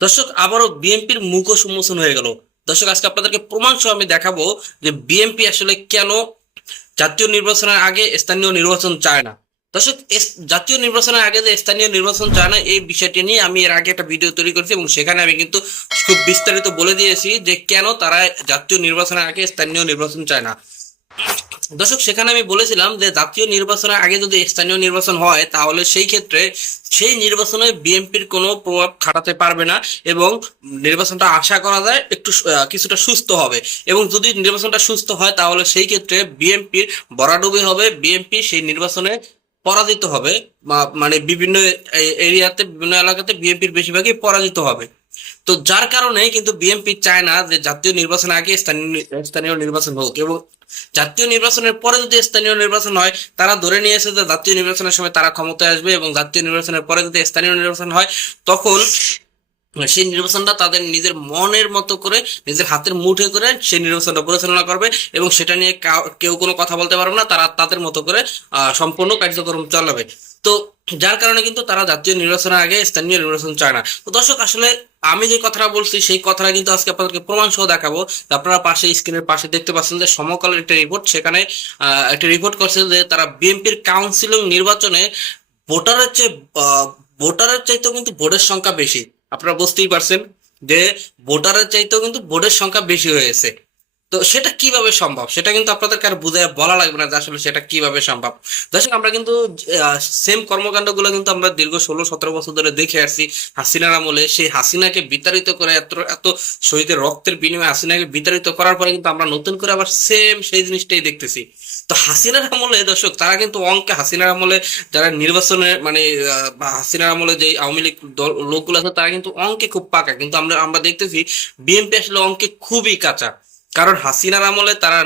দর্শক, আবারও বিএনপির মুখ সম্মোচন হয়ে গেল। দর্শক, আজকে আপনাদেরকে প্রমাণ সহ আমি দেখাবো যে বিএনপি আসলে কেন জাতীয় নির্বাচনের আগে স্থানীয় নির্বাচন চায় না। দর্শক জাতীয় নির্বাচনের আগে যে স্থানীয় নির্বাচন চায় না, এই বিষয়টি নিয়ে আমি এর আগে একটা ভিডিও তৈরি করেছি এবং সেখানে আমি কিন্তু খুব বিস্তারিত বলে দিয়েছি যে কেন তারা জাতীয় নির্বাচনের আগে স্থানীয় নির্বাচন চায় না। দর্শক, সেখানে আমি বলেছিলাম যে জাতীয় নির্বাচনের আগে যদি স্থানীয় নির্বাচন হয়, তাহলে সেই ক্ষেত্রে সেই নির্বাচনে বিএনপির কোনো প্রভাব খাটাতে পারবে না এবং নির্বাচনটা আশা করা যায় একটু কিছুটা সুস্থ হবে। এবং যদি নির্বাচনটা সুস্থ হয়, তাহলে সেই ক্ষেত্রে বিএনপির বরাডুবি হবে, বিএনপি সেই নির্বাচনে পরাজিত হবে। মানে বিভিন্ন এরিয়াতে, বিভিন্ন এলাকাতে বিএনপির বেশিরভাগই পরাজিত হবে। তো যার কারণে কিন্তু বিএনপি চায় না যে জাতীয় নির্বাচনের আগে স্থানীয় নির্বাচন হোক এবং জাতীয় নির্বাচনের পরে যদি স্থানীয় নির্বাচন হয়, তারা ধরে নিয়েছে যে জাতীয় নির্বাচনের সময় তারা ক্ষমতায় আসবে এবং জাতীয় নির্বাচনের পরে যদি স্থানীয় নির্বাচন হয়, তখন সেই নির্বাচনটা তাদের নিজের মনের মতো করে, নিজের হাতের মুঠে করে সেই নির্বাচনটা পরিচালনা করবে এবং সেটা নিয়ে কেউ কোনো কথা বলতে পারবে না, তারা তাদের মতো করে সম্পূর্ণ কার্যক্রম চালাবে। তো যার কারণে কিন্তু তারা জাতীয় নির্বাচনের আগে স্থানীয় নির্বাচন চায় না। তো দর্শক, আসলে আমি যে কথাটা বলছি, সেই কথাটা কিন্তু আজকে আপনাদেরকে প্রমাণ সহ দেখাবো। আপনারা পাশে স্ক্রিনের পাশে দেখতে পাচ্ছেন যে সমকালের একটা রিপোর্ট সেখানে একটা রিপোর্ট করছে যে তারা বিএনপির কাউন্সিলিং নির্বাচনে ভোটারের চেয়ে ভোটারের চাইতেও কিন্তু ভোটের সংখ্যা বেশি। আপনারা বুঝতেই পারছেন যে ভোটারের চাইতেও কিন্তু ভোটের সংখ্যা বেশি হয়েছে। তো সেটা কীভাবে সম্ভব? সেটা কিন্তু আপনাদেরকে আর বুঝে বলা লাগবে না যে আসলে সেটা কীভাবে সম্ভব। দর্শক, আমরা কিন্তু সেম কর্মকাণ্ডগুলো কিন্তু আমরা দীর্ঘ ষোলো, সতেরো বছর ধরে দেখে আসছি হাসিনার আমলে। সেই হাসিনাকে বিতাড়িত করে এত এত শহীদের রক্তের বিনিময়ে হাসিনাকে বিতাড়িত করার পরে কিন্তু আমরা নতুন করে আবার সেম সেই জিনিসটাই দেখতেছি। তো হাসিনার আমলে, দর্শক, তারা কিন্তু অঙ্কে হাসিনার আমলে, যারা নির্বাচনে মানে হাসিনার আমলে যে আওয়ামী লীগ দল, লোকগুলো আছে, তারা কিন্তু অঙ্কে খুব পাকা। কিন্তু আমরা আমরা দেখতেছি, বিএনপি আসলে অঙ্কে খুবই কাঁচা। কারণ হাসিনার আমলে তারা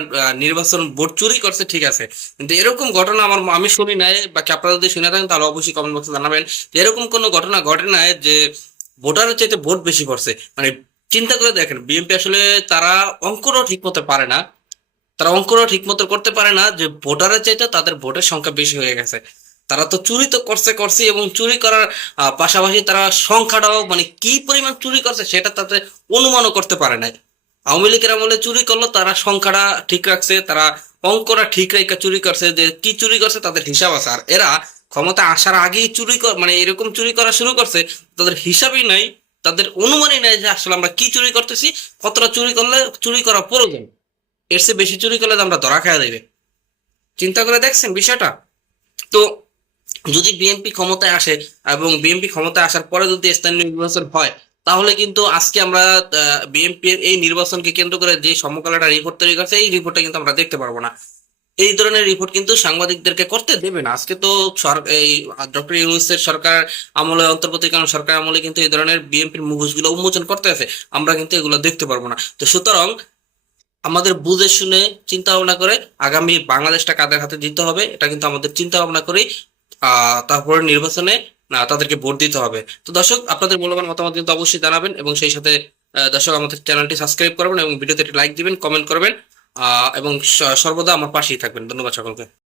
নির্বাচন ভোট চুরি করছে, ঠিক আছে। কিন্তু এরকম ঘটনা আমার, আমি শুনি নাই, বাকি আপনারা যদি শুনে থাকেন, তাহলে অবশ্যই কমেন্ট বক্সে জানাবেন। এরকম কোনো ঘটনা ঘটে নাই যে ভোটারের চাইতে ভোট বেশি পড়ছে। মানে চিন্তা করে দেখেন বিএনপি আসলে তারা অঙ্কটাও ঠিক মতো পারে না। তারা অঙ্কটাও ঠিক মতো করতে পারে না যে ভোটারের চাইতে তাদের ভোটের সংখ্যা বেশি হয়ে গেছে। তারা তো চুরি তো করছে করছে এবং চুরি করার পাশাপাশি তারা সংখ্যাটাও মানে কি পরিমাণ চুরি করছে সেটা তাদের অনুমানও করতে পারে না আওয়ামী লীগের আমলে চুরি করল, তারা সংখ্যাটা ঠিক রাখছে, তারা অঙ্কটা ঠিক রেখে চুরি করছে, যে কি চুরি করছে তাদের হিসাব আছে। আর এরা ক্ষমতা আসার আগেই চুরি মানে এরকম চুরি করা শুরু করছে, তাদের হিসাবই নাই, তাদের অনুমানই নাই যে আসলে আমরা কি চুরি করতেছি, কতটা চুরি করলে চুরি করা প্রয়োজন। এর চেয়ে বেশি চুরি করলে আমরা ধরা খাওয়া দেবে। চিন্তা করে দেখছেন বিষয়টা? তো যদি বিএনপি ক্ষমতায় আসে এবং বিএনপি ক্ষমতায় আসার পরে যদি স্থানীয় নির্বাচন হয় তাহলে কিন্তু আজকে আমরা বিএনপির এই নির্বাচনকে কেন্দ্র করে যে সমকাল একটা রিপোর্ট তৈরি করছে, এই রিপোর্টটা কিন্তু আমরা দেখতে পারব না। এই ধরনের রিপোর্ট কিন্তু সাংবাদিকদেরকে করতে দেবে না। আজকে তো এই ডক্টর ইউনুসের সরকার আমলে, অন্তর্বর্তীকালীন সরকার আমলে কিন্তু এই ধরনের বিএনপির মুখোশগুলো উন্মোচন করতে আছে। আমরা কিন্তু এগুলো দেখতে পারব না। তো সুতরাং আমাদের বুঝে শুনে চিন্তা ভাবনা করে আগামী বাংলাদেশটা কাদের হাতে দিতে হবে। এটা কিন্তু আমাদের চিন্তা ভাবনা করেই, আহ, তারপরে নির্বাচনে তাদেরকে ভোট দিতে হবে। তো দর্শক, আপনাদের মূল্যবান মতামত কিন্তু অবশ্যই জানাবেন এবং সেই সাথে দর্শক, আমাদের চ্যানেলটি সাবস্ক্রাইব করবেন এবং ভিডিওতে একটি লাইক দিবেন, কমেন্ট করবেন এবং সর্বদা আমার পাশেই থাকবেন। ধন্যবাদ সকলকে।